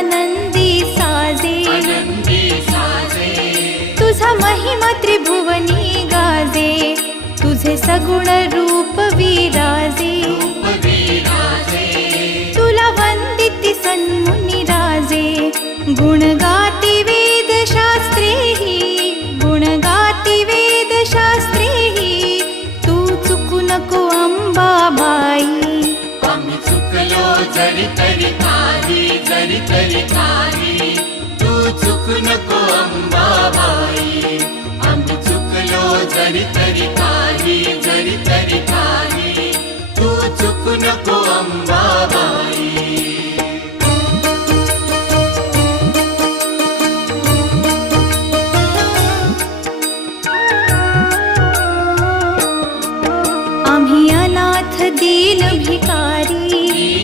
आनंदी साजे तुझा महिमा त्रिभुवनी गाजे तुझे सगुण रूप विराजे तुला वंदिती सन्मुनी राजे गुण गाती वेदशास्त्रेहि गुण गाती वेदशास्त्रेहि तू चुकू नको अंबाबाई आम्ही चुकलो जरी तरी काही तू चुकू नको अंबाबाई आम्ही चुकलो जरी तरी काही तू चुकू नको अंबाबाई